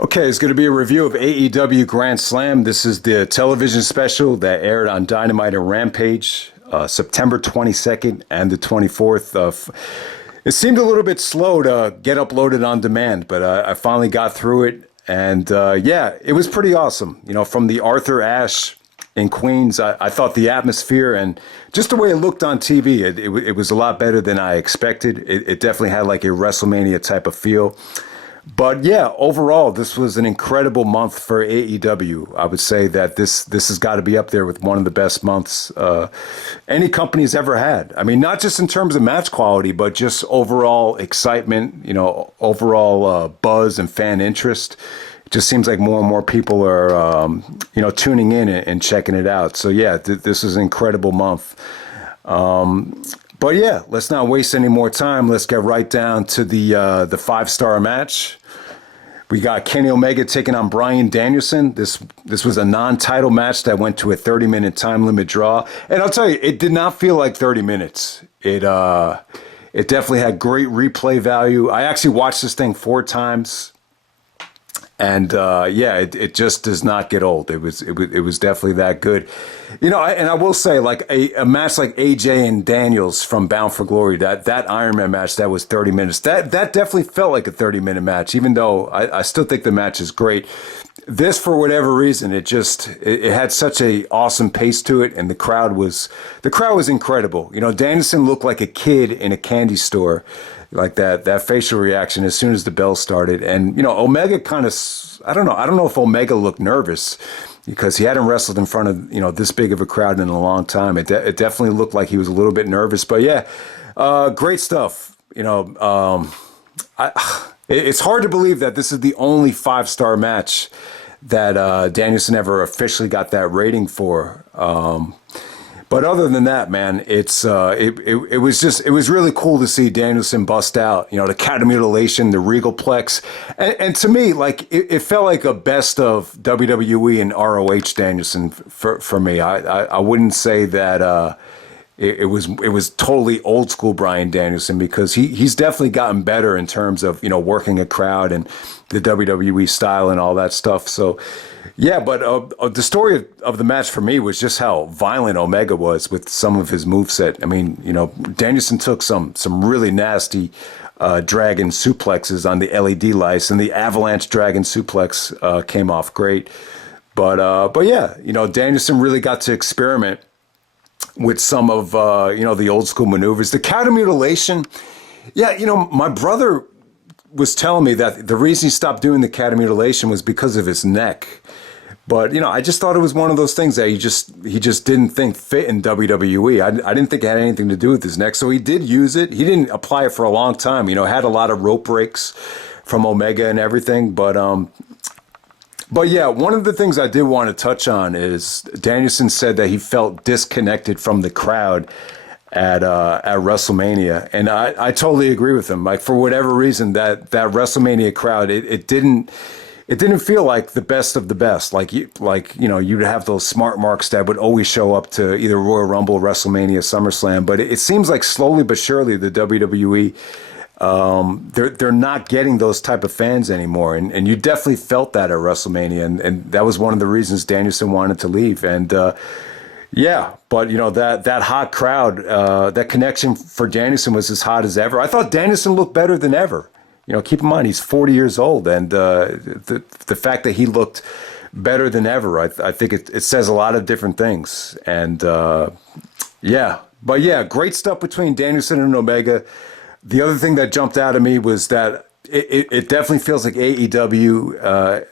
Okay, it's going to be a review of AEW Grand Slam. This is the television special that aired on Dynamite and Rampage, September 22nd and the 24th. It seemed a little bit slow to get uploaded on demand, but I finally got through it. And yeah, it was pretty awesome. You know, from the Arthur Ashe in Queens, I thought the atmosphere and just the way it looked on TV, it was a lot better than I expected. It definitely had like a WrestleMania type of feel. But yeah, overall, this was an incredible month for AEW. I would say that this has got to be up there with one of the best months any company's ever had. I mean, not just in terms of match quality, but just overall excitement, you know, overall buzz and fan interest. It just seems like more and more people are, you know, tuning in and checking it out. So yeah, this is an incredible month. But yeah, let's not waste any more time. Let's get right down to the 5-star match. We got Kenny Omega taking on Brian Danielson. This was a non-title match that went to a 30-minute time limit draw. And I'll tell you, it did not feel like 30 minutes. It definitely had great replay value. I actually watched this thing 4 times. And yeah, it just does not get old. It was definitely that good, you know. And I will say, like a match like AJ and Daniels from Bound for Glory, that Iron Man match that was 30 minutes. That definitely felt like a 30-minute match, even though I still think the match is great. This, for whatever reason, it had such a awesome pace to it, and the crowd was incredible. You know, Danielson looked like a kid in a candy store. Like that facial reaction as soon as the bell started. And, you know, Omega kind of, I don't know if Omega looked nervous because he hadn't wrestled in front of, you know, this big of a crowd in a long time. It definitely looked like he was a little bit nervous. But yeah, great stuff. You know, it's hard to believe that this is the only 5-star match that Danielson ever officially got that rating for. But other than that, man, it was really cool to see Danielson bust out, you know, the cat mutilation, the regal plex. And to me, like, it felt like a best of WWE and ROH Danielson for me. I wouldn't say that it was totally old school Brian Danielson, because he's definitely gotten better in terms of, you know, working a crowd and the WWE style and all that stuff. So yeah, but the story of the match for me was just how violent Omega was with some of his moveset. I mean, you know, Danielson took some really nasty dragon suplexes on the LED lights, and the avalanche dragon suplex came off great. But yeah, you know, Danielson really got to experiment with some of you know, the old school maneuvers. The counter mutilation, yeah, you know, my brother was telling me that the reason he stopped doing the cat mutilation was because of his neck. But, you know, I just thought it was one of those things that he just didn't think fit in WWE. I didn't think it had anything to do with his neck. So he did use it. He didn't apply it for a long time. You know, had a lot of rope breaks from Omega and everything. But yeah, one of the things I did want to touch on is Danielson said that he felt disconnected from the crowd at WrestleMania, and I totally agree with him. Like, for whatever reason, that WrestleMania crowd, it didn't feel like the best of the best. Like you know, you'd have those smart marks that would always show up to either Royal Rumble, WrestleMania, SummerSlam. But it seems like slowly but surely the WWE, they're not getting those type of fans anymore, and you definitely felt that at WrestleMania, and that was one of the reasons Danielson wanted to leave. And yeah, but you know, that hot crowd, that connection for Danielson was as hot as ever. I thought Danielson looked better than ever. You know, keep in mind, he's 40 years old, and the fact that he looked better than ever, I think it says a lot of different things. And yeah, but yeah, great stuff between Danielson and Omega. The other thing that jumped out at me was that it definitely feels like AEW,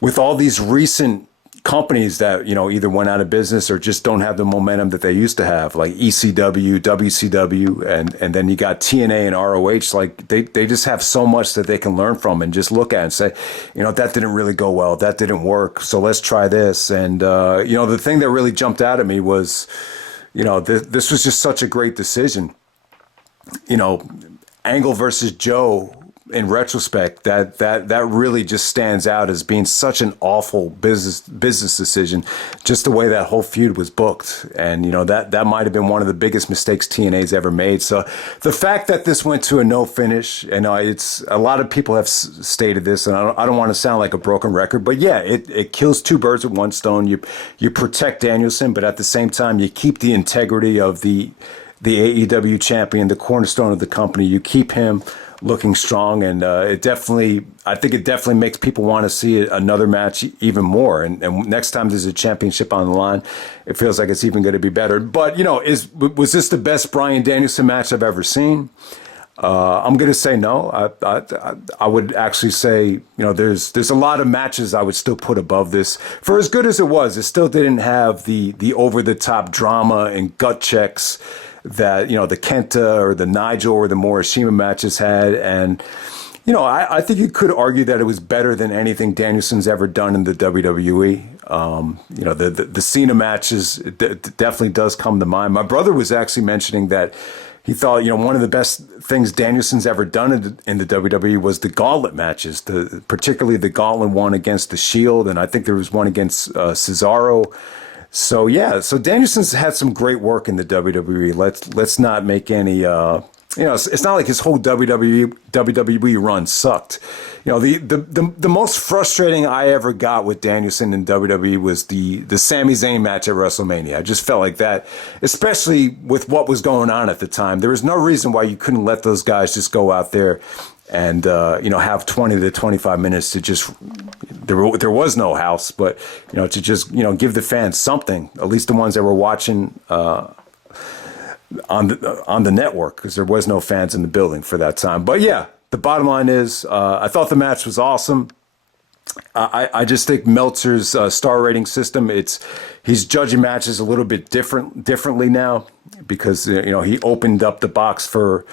with all these recent companies that, you know, either went out of business or just don't have the momentum that they used to have, like ECW, WCW, and then you got TNA and ROH. Like, they just have so much that they can learn from and just look at and say, you know, that didn't really go well, that didn't work, so let's try this. And you know, the thing that really jumped out at me was, you know, this was just such a great decision. You know, Angle versus Joe in retrospect, that really just stands out as being such an awful business decision, just the way that whole feud was booked. And, that might have been one of the biggest mistakes TNA's ever made. So the fact that this went to a no finish, and it's a lot of people have stated this, and I don't want to sound like a broken record, but yeah, it kills two birds with one stone. You protect Danielson, but at the same time, you keep the integrity of the AEW champion, the cornerstone of the company. You keep him looking strong, and I think it definitely makes people want to see another match even more. And next time there's a championship on the line, it feels like it's even going to be better. But was this the best Bryan Danielson match I've ever seen? I'm going to say no. I would actually say there's a lot of matches I would still put above this. For as good as it was, it still didn't have the over the top drama and gut checks that the Kenta or the Nigel or the Morishima matches had. And I think you could argue that it was better than anything Danielson's ever done in the WWE. The Cena matches definitely does come to mind. My brother was actually mentioning that he thought one of the best things Danielson's ever done in the WWE was the gauntlet matches, particularly the gauntlet one against the Shield, and I think there was one against Cesaro. So Danielson's had some great work in the WWE. Let's not make any it's not like his whole WWE run sucked. The most frustrating I ever got with Danielson in WWE was the Sami Zayn match at WrestleMania. I just felt like that, especially with what was going on at the time. There was no reason why you couldn't let those guys just go out there and have 20 to 25 minutes to just there was no house, but to just give the fans something, at least the ones that were watching on the network, because there was no fans in the building for that time. But yeah, the bottom line is I thought the match was awesome. I just think Meltzer's star rating system, he's judging matches a little bit differently now, because he opened up the box for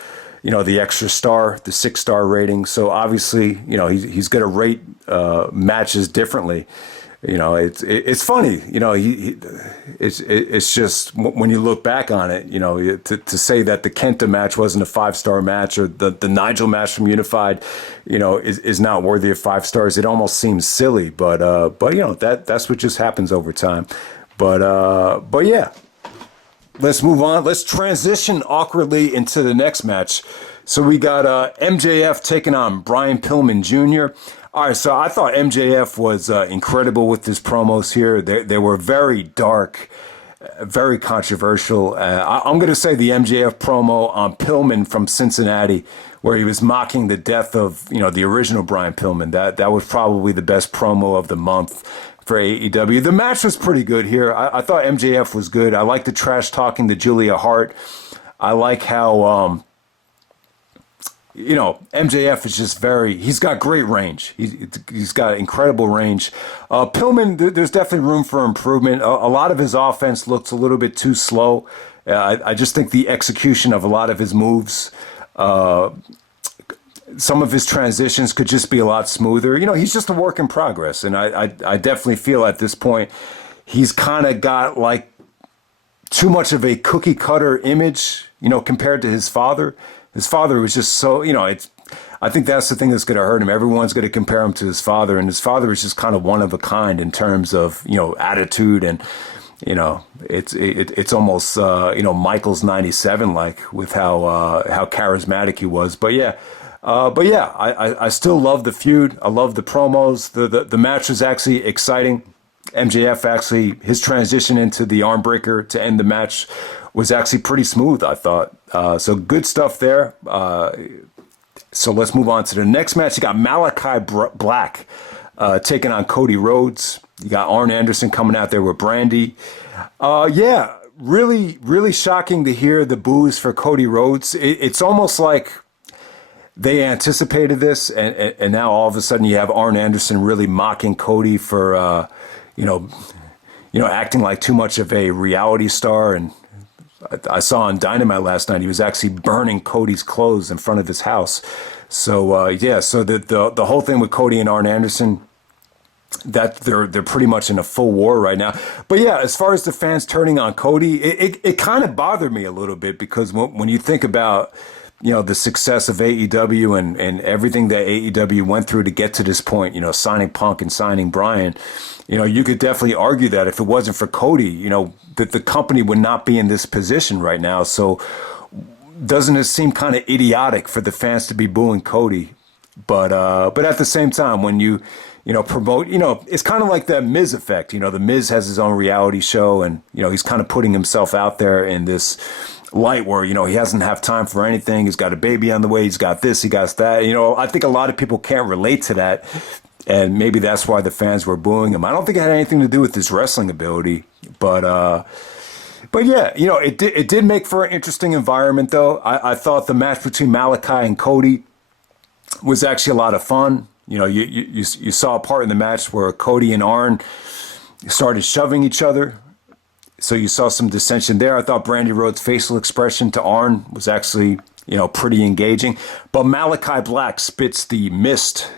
the extra star, the 6-star rating. So obviously, he's going to rate matches differently. It's funny. It's just when you look back on it, to say that the Kenta match wasn't a 5-star match, or the Nigel match from Unified, is not worthy of 5 stars. It almost seems silly, but that's what just happens over time. But yeah. Let's move on. Let's transition awkwardly into the next match. So we got MJF taking on Brian Pillman Jr. All right, so I thought MJF was incredible with his promos here. They were very dark, very controversial. I'm going to say the MJF promo on Pillman from Cincinnati, where he was mocking the death of the original Brian Pillman. That was probably the best promo of the month for AEW. The match was pretty good here. I thought MJF was good. I like the trash talking to Julia Hart. I like how MJF is just he's got great range. He's got incredible range. Pillman, there's definitely room for improvement. A lot of his offense looks a little bit too slow. I just think the execution of a lot of his moves, some of his transitions could just be a lot smoother. He's just a work in progress. And I definitely feel at this point, he's kind of got like too much of a cookie cutter image, compared to his father. His father was just so, I think that's the thing that's going to hurt him. Everyone's going to compare him to his father. And his father is just kind of one of a kind in terms of, attitude. And, it's almost, Michael's 97, like, with how charismatic he was. But yeah, I still love the feud. I love the promos. The match was actually exciting. MJF actually, his transition into the arm breaker to end the match was actually pretty smooth, I thought. So good stuff there. So let's move on to the next match. You got Malakai Black taking on Cody Rhodes. You got Arn Anderson coming out there with Brandy. Yeah, really, really shocking to hear the boos for Cody Rhodes. It's almost like they anticipated this, and now all of a sudden you have Arn Anderson really mocking Cody for, acting like too much of a reality star. And I saw on Dynamite last night he was actually burning Cody's clothes in front of his house. So so the whole thing with Cody and Arn Anderson, that they're pretty much in a full war right now. But yeah, as far as the fans turning on Cody, it kind of bothered me a little bit, because when you think about the success of AEW and everything that AEW went through to get to this point, signing Punk and signing Bryan, you could definitely argue that if it wasn't for Cody, that the company would not be in this position right now. So doesn't it seem kind of idiotic for the fans to be booing Cody? But at the same time, when you promote, it's kind of like that Miz effect. The Miz has his own reality show, and he's kind of putting himself out there in this light where he doesn't have time for anything. He's got a baby on the way. He's got this. He got that. I think a lot of people can't relate to that, and maybe that's why the fans were booing him. I don't think it had anything to do with his wrestling ability, but yeah, it did make for an interesting environment, though. I thought the match between Malakai and Cody was actually a lot of fun. You saw a part in the match where Cody and Arn started shoving each other. So you saw some dissension there. I thought Brandy Rhodes' facial expression to Arn was actually, pretty engaging. But Malakai Black spits the mist,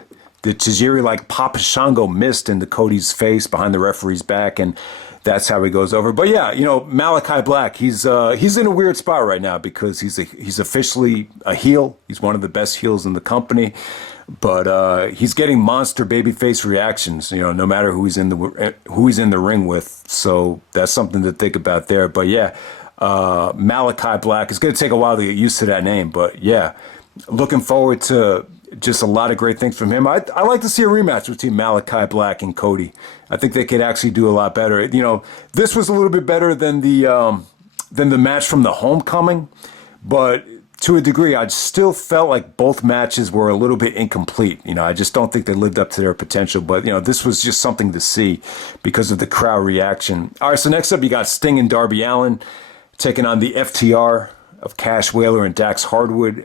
the Tajiri-like Papa Shango mist into Cody's face behind the referee's back, and that's how he goes over. But yeah, Malakai Black, he's in a weird spot right now because he's officially a heel. He's one of the best heels in the company. But he's getting monster babyface reactions, no matter who he's in the ring with. So that's something to think about there. But yeah, Malakai Black. It's going to take a while to get used to that name. But yeah, looking forward to just a lot of great things from him. I like to see a rematch between Malakai Black and Cody. I think they could actually do a lot better. This was a little bit better than the match from the Homecoming, but to a degree, I still felt like both matches were a little bit incomplete. I just don't think they lived up to their potential. But, this was just something to see because of the crowd reaction. All right, so next up, you got Sting and Darby Allin taking on the FTR of Cash Wheeler and Dax Hardwood.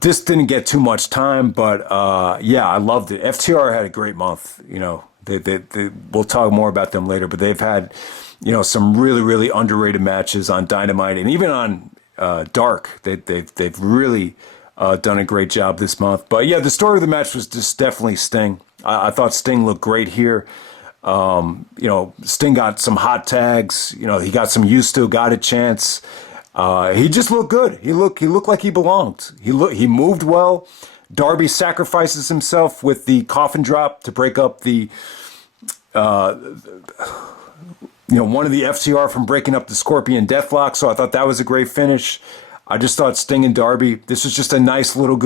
This didn't get too much time, but, I loved it. FTR had a great month. We'll talk more about them later, but they've had, some really, really underrated matches on Dynamite and even on Dark. They've really done a great job this month. But yeah, the story of the match was just definitely Sting. I thought Sting looked great here. Sting got some hot tags. He got some "You Still Got a Chance." He just looked good. He looked like he belonged. He moved well. Darby sacrifices himself with the coffin drop to break up the one of the FTR from breaking up the Scorpion Deathlock. So I thought that was a great finish. I just thought Sting and Darby, this was just a nice little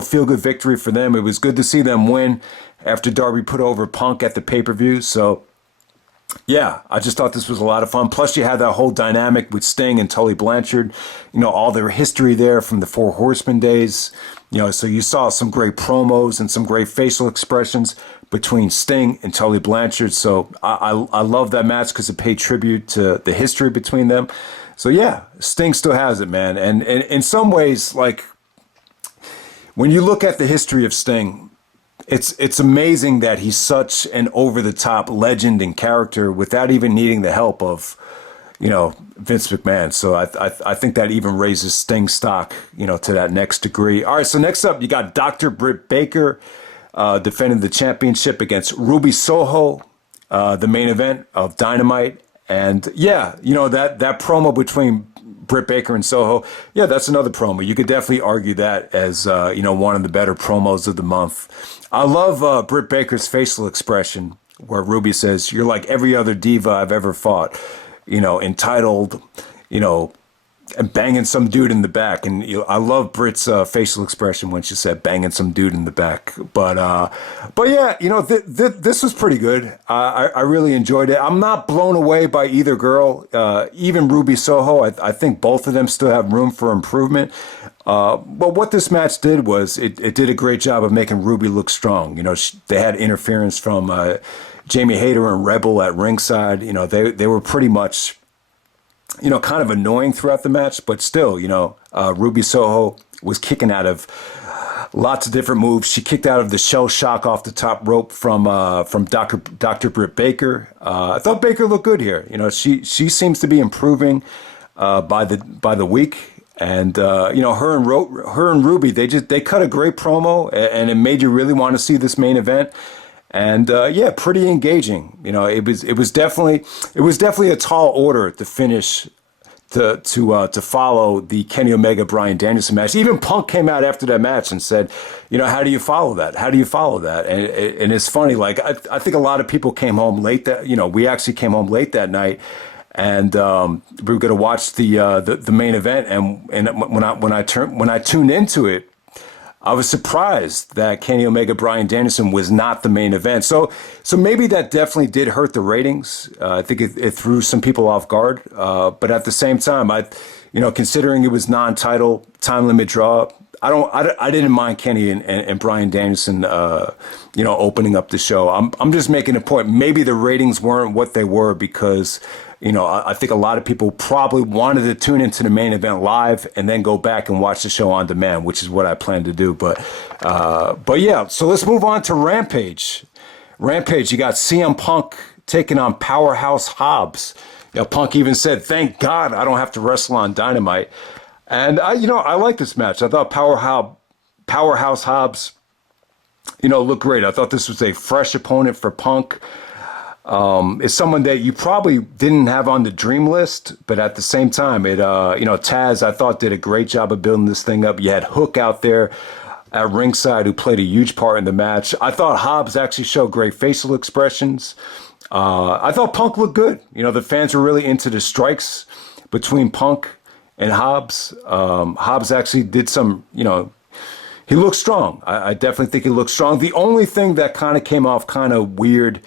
feel-good victory for them. It was good to see them win after Darby put over Punk at the pay-per-view. So yeah, I just thought this was a lot of fun. Plus you had that whole dynamic with Sting and Tully Blanchard, all their history there from the Four Horsemen days. So you saw some great promos and some great facial expressions between Sting and Tully Blanchard. So I love that match because it paid tribute to the history between them. So yeah, Sting still has it, man. And in some ways, like, when you look at the history of Sting, it's amazing that he's such an over-the-top legend and character without even needing the help of, Vince McMahon. So I think that even raises Sting's stock, to that next degree. All right, so next up, you got Dr. Britt Baker defending the championship against Ruby Soho, the main event of Dynamite. And yeah, that promo between Britt Baker and Soho, yeah, that's another promo. You could definitely argue that as, one of the better promos of the month. I love Britt Baker's facial expression where Ruby says, "You're like every other diva I've ever fought," entitled, and banging some dude in the back. And I love Britt's facial expression when she said banging some dude in the back. But yeah, this was pretty good. I really enjoyed it. I'm not blown away by either girl, even Ruby Soho. I think both of them still have room for improvement. But what this match did was it did a great job of making Ruby look strong. They had interference from Jamie Hayter and Rebel at ringside. They were pretty much, kind of annoying throughout the match, but still, Ruby Soho was kicking out of lots of different moves. She kicked out of the shell shock off the top rope from Dr. Britt Baker. I thought Baker looked good here. She seems to be improving by the week. And her and Ruby, they cut a great promo, and it made you really want to see this main event. And yeah, pretty engaging. It was definitely a tall order to finish to follow the Kenny Omega Brian Danielson match. Even Punk came out after that match and said, how do you follow that? How do you follow that? And it's funny, like I think a lot of people came home late we actually came home late that night, and we were going to watch the main event, and when I tuned into it, I was surprised that Kenny Omega Brian Danielson was not the main event. So maybe that definitely did hurt the ratings. I think it threw some people off guard. But at the same time, considering it was non-title, time limit draw, I didn't mind Kenny and Brian Danielson, opening up the show. I'm just making a point. Maybe the ratings weren't what they were because, I think a lot of people probably wanted to tune into the main event live and then go back and watch the show on demand, which is what I plan to do. But yeah, so let's move on to Rampage. Rampage, you got CM Punk taking on Powerhouse Hobbs. Punk even said, "Thank God I don't have to wrestle on Dynamite." And I like this match. I thought Powerhouse Hobbs, looked great. I thought this was a fresh opponent for Punk. It's someone that you probably didn't have on the dream list, but at the same time, Taz, I thought, did a great job of building this thing up. You had Hook out there at ringside who played a huge part in the match. I thought Hobbs actually showed great facial expressions. I thought Punk looked good. The fans were really into the strikes between Punk and Hobbs. Hobbs actually did some, he looked strong. I definitely think he looked strong. The only thing that kind of came off kind of weird,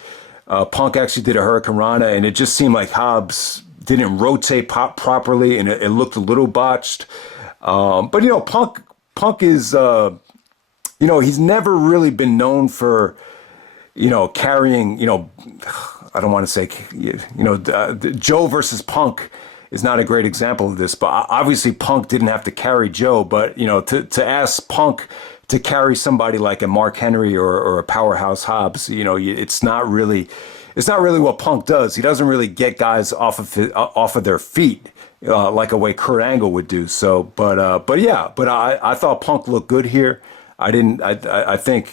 Punk actually did a Hurricane Rana, and it just seemed like Hobbs didn't rotate properly, and it looked a little botched. But Punk is, he's never really been known for, carrying, I don't want to say, Joe versus Punk is not a great example of this, but obviously Punk didn't have to carry Joe, but to ask Punk to carry somebody like a Mark Henry or a Powerhouse Hobbs, it's not really what Punk does. He doesn't really get guys off of their feet like a way Kurt Angle would do. So, but I thought Punk looked good here. I think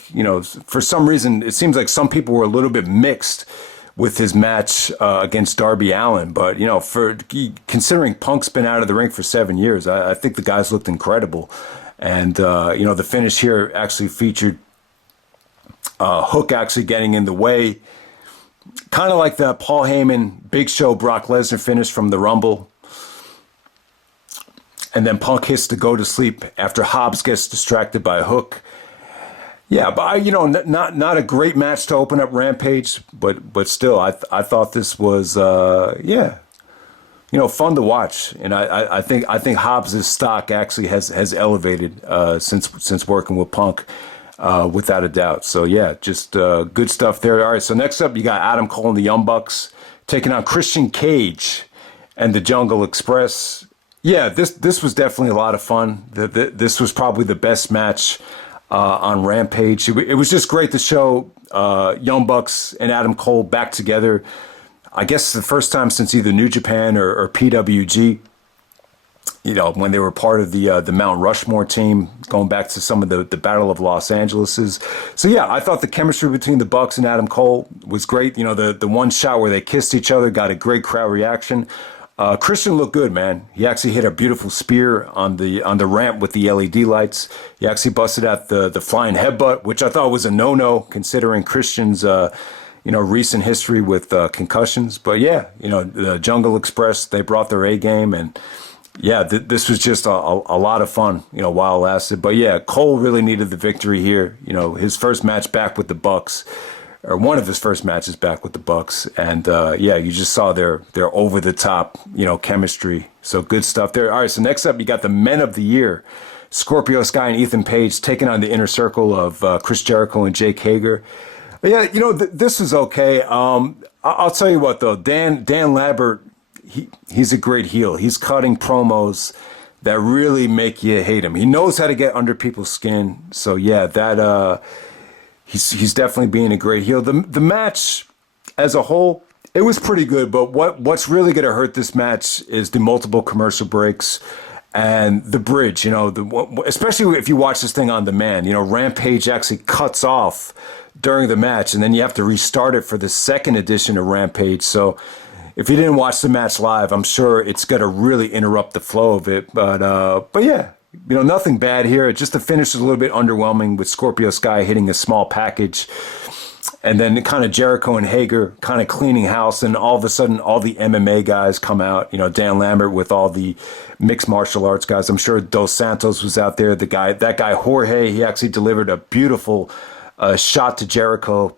for some reason it seems like some people were a little bit mixed with his match against Darby Allin, but for considering Punk's been out of the ring for 7 years, I think the guys looked incredible. And, the finish here actually featured Hook actually getting in the way. Kind of like the Paul Heyman, Big Show, Brock Lesnar finish from the Rumble. And then Punk hits to go to sleep after Hobbs gets distracted by Hook. Yeah, but, not a great match to open up Rampage, but still, I thought this was, fun to watch, and I think Hobbs' stock actually has elevated since working with Punk, without a doubt. So yeah, just good stuff there. All right, so next up you got Adam Cole and the Young Bucks taking on Christian Cage and the Jungle Express. Yeah, this was definitely a lot of fun. This was probably the best match on Rampage. It was just great to show Young Bucks and Adam Cole back together. I guess the first time since either New Japan or PWG, when they were part of the Mount Rushmore team, going back to some of the Battle of Los Angeles. So yeah, I thought the chemistry between the Bucks and Adam Cole was great. The one shot where they kissed each other got a great crowd reaction. Christian looked good, man. He actually hit a beautiful spear on the ramp with the LED lights. He actually busted out the flying headbutt, which I thought was a no-no considering Christian's recent history with concussions. But yeah, the Jungle Express, they brought their A game, and yeah, this was just a lot of fun, while it lasted. But yeah, Cole really needed the victory here. His first match back with the Bucks, or one of his first matches back with the Bucks, and yeah, you just saw their over the top, chemistry. So good stuff there. All right, so next up you got the Men of the Year, Scorpio Sky and Ethan Page taking on the Inner Circle of Chris Jericho and Jake Hager. Yeah, this is okay. I'll tell you what though, Dan Lambert, he's a great heel. He's cutting promos that really make you hate him. He knows how to get under people's skin. So yeah, that he's definitely being a great heel. The match as a whole, it was pretty good. But what's really going to hurt this match is the multiple commercial breaks and the bridge. Especially if you watch this thing on demand. Rampage actually cuts off during the match, and then you have to restart it for the second edition of Rampage. So, if you didn't watch the match live, I'm sure it's going to really interrupt the flow of it. But yeah, nothing bad here. Just the finish is a little bit underwhelming with Scorpio Sky hitting a small package. And then kind of Jericho and Hager kind of cleaning house, and all of a sudden all the MMA guys come out. Dan Lambert with all the mixed martial arts guys. I'm sure Dos Santos was out there. That guy Jorge, he actually delivered a beautiful shot to Jericho.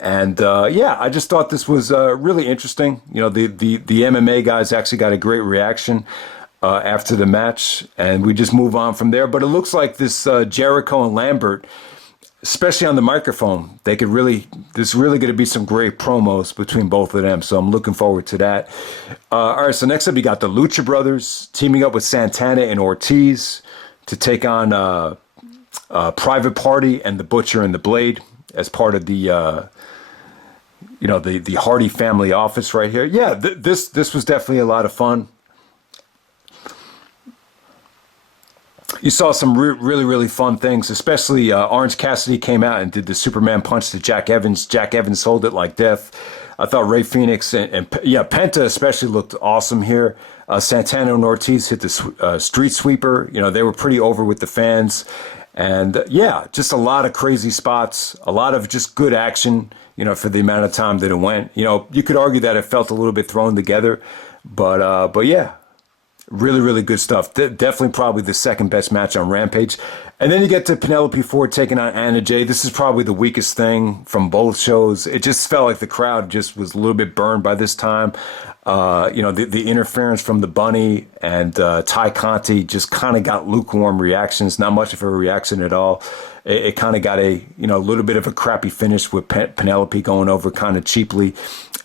And I just thought this was really interesting. The MMA guys actually got a great reaction after the match, and we just move on from there. But it looks like this Jericho and Lambert, especially on the microphone, there's really going to be some great promos between both of them. So I'm looking forward to that. All right, so next up, you got the Lucha Brothers teaming up with Santana and Ortiz to take on Private Party and the Butcher and the Blade as part of the the Hardy family office right here. Yeah, this was definitely a lot of fun. You saw some really, really fun things, especially Orange Cassidy came out and did the Superman punch to Jack Evans. Jack Evans sold it like death. I thought Rey Fenix and Penta especially looked awesome here. Santana and Ortiz hit the street sweeper. They were pretty over with the fans. And just a lot of crazy spots, a lot of just good action, for the amount of time that it went. You could argue that it felt a little bit thrown together, but yeah. Really, really good stuff. Definitely probably the second best match on Rampage. And then you get to Penelope Ford taking on Andrade. This is probably the weakest thing from both shows. It just felt like the crowd just was a little bit burned by this time. The interference from the Bunny and Ty Conti just kind of got lukewarm reactions. Not much of a reaction at all. It kind of got a little bit of a crappy finish with Penelope going over kind of cheaply.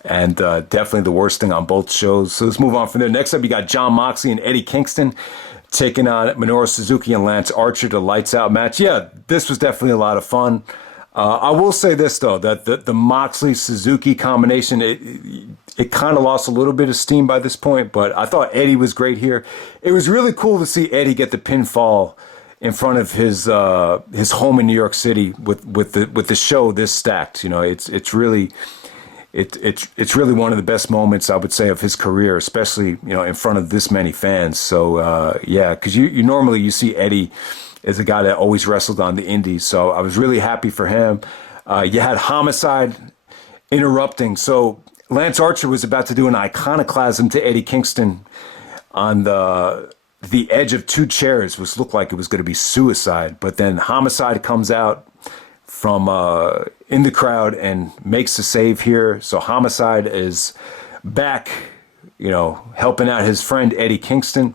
And definitely the worst thing on both shows. So let's move on from there. Next up, you got Jon Moxley and Eddie Kingston taking on Minoru Suzuki and Lance Archer, the lights out match. Yeah, this was definitely a lot of fun. I will say this, though, that the Moxley-Suzuki combination, it kind of lost a little bit of steam by this point, but I thought Eddie was great here. It was really cool to see Eddie get the pinfall in front of his home in New York City with the show this stacked. It's really... It's really one of the best moments, I would say, of his career, especially in front of this many fans. So because you normally see Eddie as a guy that always wrestled on the indies. So I was really happy for him. You had Homicide interrupting. So Lance Archer was about to do an iconoclasm to Eddie Kingston on the edge of two chairs, which looked like it was going to be suicide. But then Homicide comes out from in the crowd and makes the save here. So Homicide is back, helping out his friend Eddie Kingston.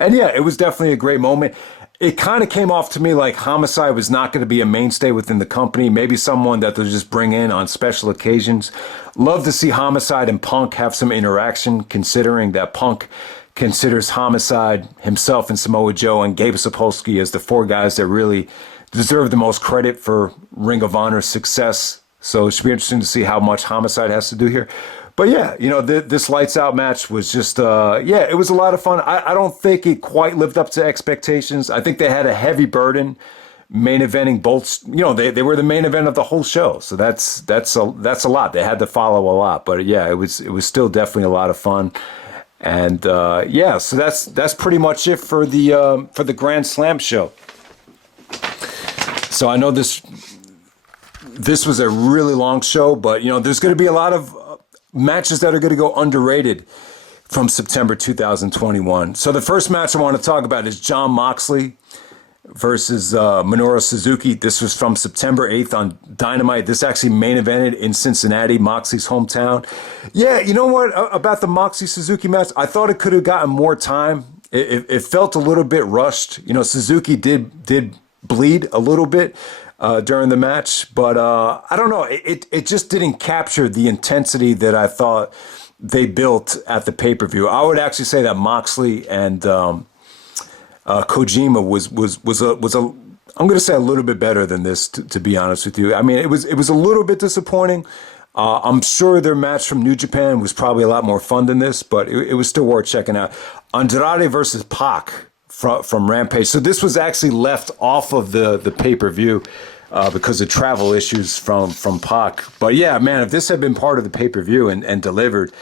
And yeah, it was definitely a great moment. It kind of came off to me like Homicide was not going to be a mainstay within the company, maybe someone that they'll just bring in on special occasions. Love to see Homicide and Punk have some interaction, considering that Punk considers Homicide, himself, and Samoa Joe and Gabe Sapolsky as the four guys that really deserve the most credit for Ring of Honor's success. So it should be interesting to see how much Homicide has to do here. But yeah, this lights out match was just, it was a lot of fun. I don't think it quite lived up to expectations. I think they had a heavy burden main eventing both, they were the main event of the whole show. So that's a lot. They had to follow a lot, but yeah, it was still definitely a lot of fun. And so that's pretty much it for the Grand Slam show. So I know this was a really long show, but there's going to be a lot of matches that are going to go underrated from September 2021. So the first match I want to talk about is Jon Moxley versus Minoru Suzuki. This was from September 8th on Dynamite. This actually main evented in Cincinnati, Moxley's hometown. Yeah, you know what about the Moxley Suzuki match? I thought it could have gotten more time. It felt a little bit rushed. Suzuki did bleed a little bit during the match, but I don't know. It just didn't capture the intensity that I thought they built at the pay-per-view. I would actually say that Moxley and Kojima was I'm going to say a little bit better than this, to be honest with you. I mean, it was a little bit disappointing. I'm sure their match from New Japan was probably a lot more fun than this, but it was still worth checking out. Andrade versus Pac from Rampage. So this was actually left off of the pay-per-view. because of travel issues from Pac. But yeah, man, if this had been part of the pay-per-view and delivered,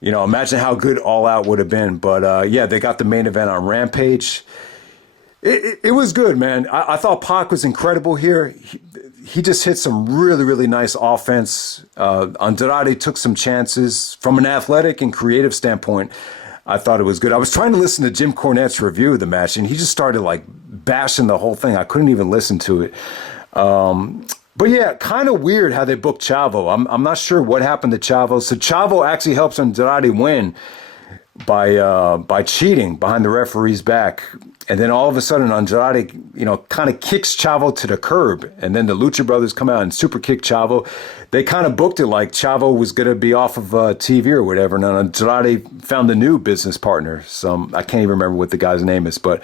imagine how good All Out would have been. But yeah, they got the main event on Rampage. It was good, man. I thought Pac was incredible here. He just hit some really, really nice offense. Andrade took some chances from an athletic and creative standpoint. I thought it was good. I was trying to listen to Jim Cornette's review of the match, and he just started like bashing the whole thing. I couldn't even listen to it. But yeah, kind of weird how they booked Chavo. I'm not sure what happened to Chavo. So Chavo actually helps Andrade win by cheating behind the referee's back. And then all of a sudden, Andrade, kind of kicks Chavo to the curb. And then the Lucha Brothers come out and super kick Chavo. They kind of booked it like Chavo was going to be off of TV or whatever. And then Andrade found a new business partner. I can't even remember what the guy's name is. But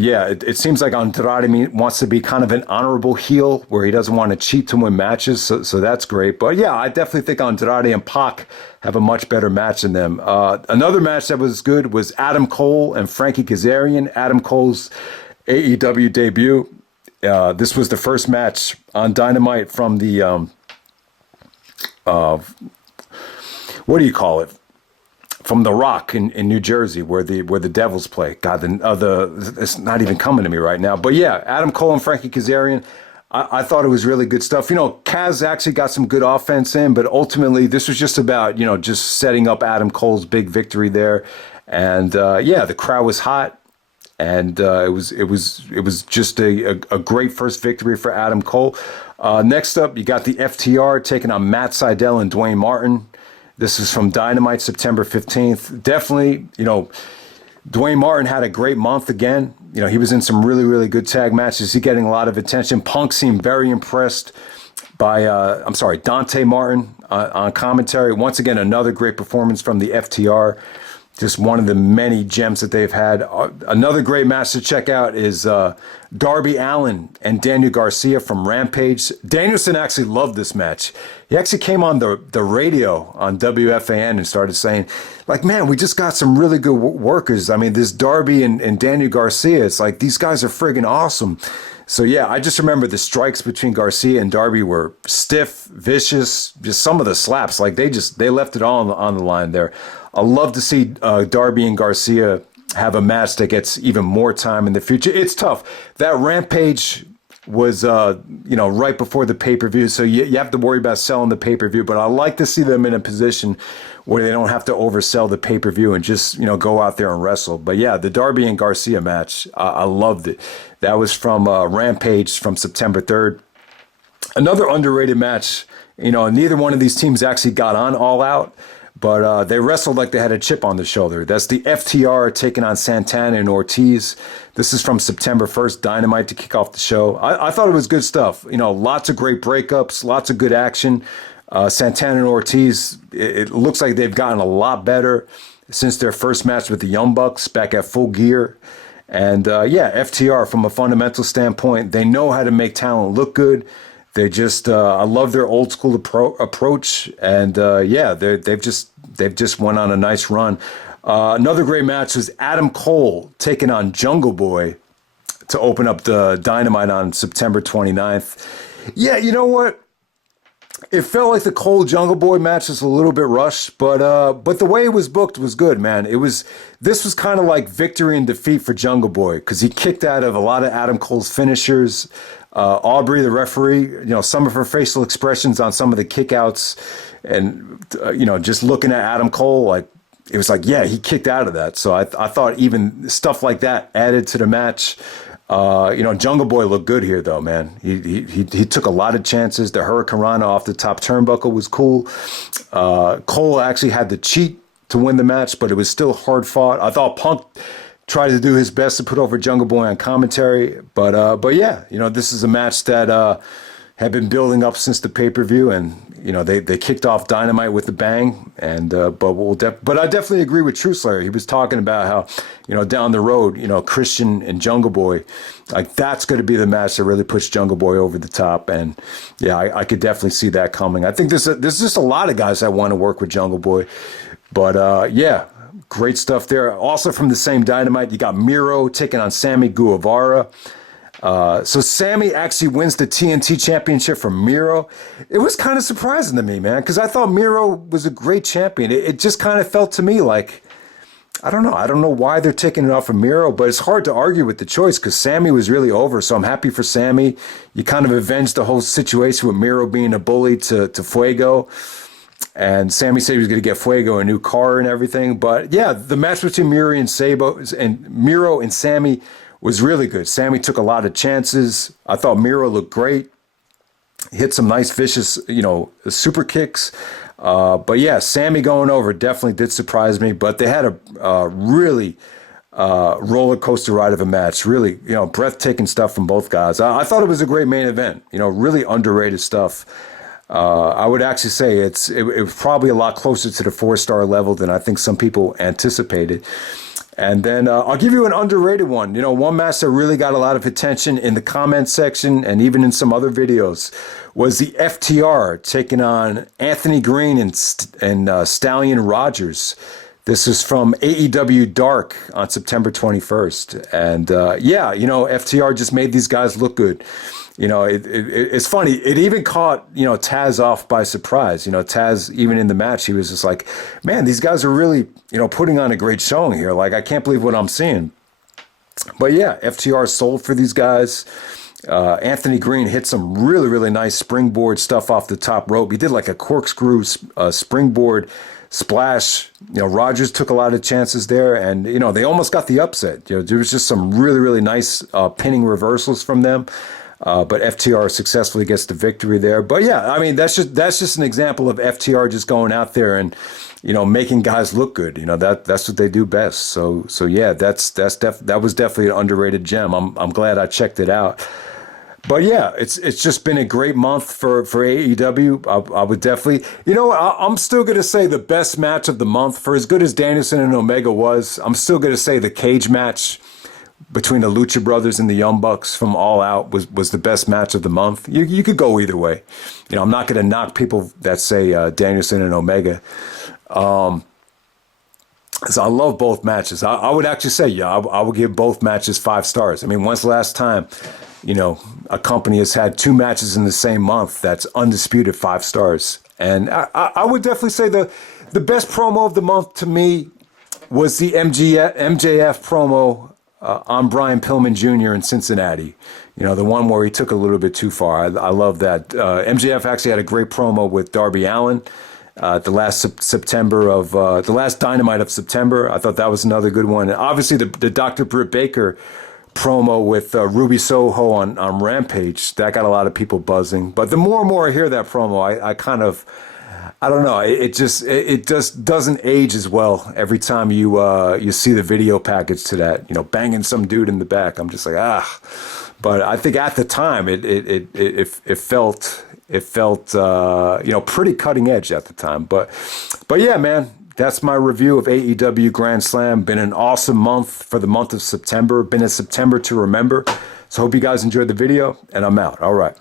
yeah, it seems like Andrade wants to be kind of an honorable heel where he doesn't want to cheat to win matches. So that's great. But yeah, I definitely think Andrade and Pac have a much better match than them. Another match that was good was Adam Cole and Frankie Kazarian. Adam Cole's AEW debut. This was the first match on Dynamite from the, what do you call it? From The Rock in New Jersey, where the Devils play. God, it's not even coming to me right now. But yeah, Adam Cole and Frankie Kazarian, I thought it was really good stuff. Kaz actually got some good offense in, but ultimately this was just about, just setting up Adam Cole's big victory there. And yeah, the crowd was hot, and it was just a great first victory for Adam Cole. Next up, you got the FTR taking on Matt Sydal and Dwayne Martin. This is from Dynamite, September 15th. Definitely, Dwayne Martin had a great month again. He was in some really, really good tag matches. He's getting a lot of attention. Punk seemed very impressed by, Dante Martin on commentary. Once again, another great performance from the FTR. Just one of the many gems that they've had. Another great match to check out is Darby Allin and Daniel Garcia from Rampage. Danielson actually loved this match. He actually came on the radio on WFAN and started saying, like, man, we just got some really good workers. I mean, this Darby and Daniel Garcia, it's like, these guys are friggin' awesome. So yeah, I just remember the strikes between Garcia and Darby were stiff, vicious, just some of the slaps, like they left it all on the line there. I love to see Darby and Garcia have a match that gets even more time in the future. It's tough. That Rampage was, right before the pay-per-view, so you have to worry about selling the pay-per-view, but I like to see them in a position where they don't have to oversell the pay-per-view and just, go out there and wrestle. But yeah, the Darby and Garcia match, I loved it. That was from Rampage from September 3rd. Another underrated match, neither one of these teams actually got on All Out, but they wrestled like they had a chip on the shoulder. That's the FTR taking on Santana and Ortiz. This is from September 1st, Dynamite to kick off the show. I thought it was good stuff. Lots of great breakups, lots of good action. Santana and Ortiz, it looks like they've gotten a lot better since their first match with the Young Bucks back at Full Gear. And yeah, FTR, from a fundamental standpoint, they know how to make talent look good. They just, I love their old school approach, and yeah, they've just went on a nice run. Another great match was Adam Cole taking on Jungle Boy to open up the Dynamite on September 29th. Yeah, you know what? It felt like the Cole Jungle Boy match was a little bit rushed, but the way it was booked was good, man. This was kind of like victory and defeat for Jungle Boy, because he kicked out of a lot of Adam Cole's finishers. Aubrey, the referee, some of her facial expressions on some of the kickouts, and just looking at Adam Cole, like, it was like, yeah, he kicked out of that. So I thought even stuff like that added to the match. Jungle Boy looked good here, though, man. He took a lot of chances. The Hurricane Rana off the top turnbuckle was cool. Cole actually had to cheat to win the match, but it was still hard fought. I thought Punk tried to do his best to put over Jungle Boy on commentary, but yeah, this is a match that had been building up since the pay-per-view, and they kicked off Dynamite with a bang. And but I definitely agree with True Slayer. He was talking about how down the road, Christian and Jungle Boy, like, that's going to be the match that really puts Jungle Boy over the top. And yeah, I could definitely see that coming. I think there's just a lot of guys that want to work with Jungle Boy, but yeah. Great stuff there. Also from the same Dynamite, you got Miro taking on Sammy Guevara. So Sammy actually wins the TNT Championship from Miro. It was kind of surprising to me, man, because I thought Miro was a great champion. It just kind of felt to me like, I don't know. I don't know why they're taking it off of Miro, but it's hard to argue with the choice because Sammy was really over. So I'm happy for Sammy. You kind of avenged the whole situation with Miro being a bully to Fuego. And Sammy said he was going to get Fuego a new car and everything. But yeah, the match between Miro and Sammy was really good. Sammy took a lot of chances. I thought Miro looked great. Hit some nice vicious, super kicks. But yeah, Sammy going over definitely did surprise me. But they had a really roller coaster ride of a match. Really, breathtaking stuff from both guys. I thought it was a great main event. Really underrated stuff. I would actually say it was probably a lot closer to the 4-star level than I think some people anticipated. And then I'll give you an underrated one. One match that really got a lot of attention in the comment section and even in some other videos was the FTR taking on Anthony Green and Stallion Rogers. This is from AEW Dark on September 21st. And FTR just made these guys look good. It's funny. It even caught, Taz off by surprise. Taz, even in the match, he was just like, man, these guys are really, putting on a great showing here. Like, I can't believe what I'm seeing. But yeah, FTR sold for these guys. Anthony Green hit some really, really nice springboard stuff off the top rope. He did like a corkscrew springboard splash. Rogers took a lot of chances there, and they almost got the upset. There was just some really, really nice pinning reversals from them. But FTR successfully gets the victory there. But yeah, I mean, that's just an example of FTR just going out there and making guys look good. That's what they do best. So yeah, that was definitely an underrated gem. I'm glad I checked it out. But yeah, it's just been a great month for AEW. I would definitely, I'm still going to say the best match of the month. For as good as Danielson and Omega was, I'm still going to say the cage match between the Lucha Brothers and the Young Bucks from All Out was the best match of the month. You could go either way. I'm not going to knock people that say Danielson and Omega. So I love both matches. I would actually say, I would give both matches 5 stars. I mean, when's the last time, a company has had 2 matches in the same month that's undisputed 5 stars? And I would definitely say the best promo of the month to me was the MJF promo on Brian Pillman Jr. in Cincinnati. The one where he took a little bit too far. I love that. MJF actually had a great promo with Darby Allin. The last Dynamite of September. I thought that was another good one. And obviously the Dr. Britt Baker promo with Ruby Soho on Rampage, that got a lot of people buzzing. But the more and more I hear that promo, I don't know. It just doesn't age as well every time you see the video package to that. Banging some dude in the back. I'm just like But I think at the time it felt pretty cutting edge at the time. But yeah, man, that's my review of AEW Grand Slam. Been an awesome month for the month of September. Been a September to remember. So hope you guys enjoyed the video, and I'm out. All right.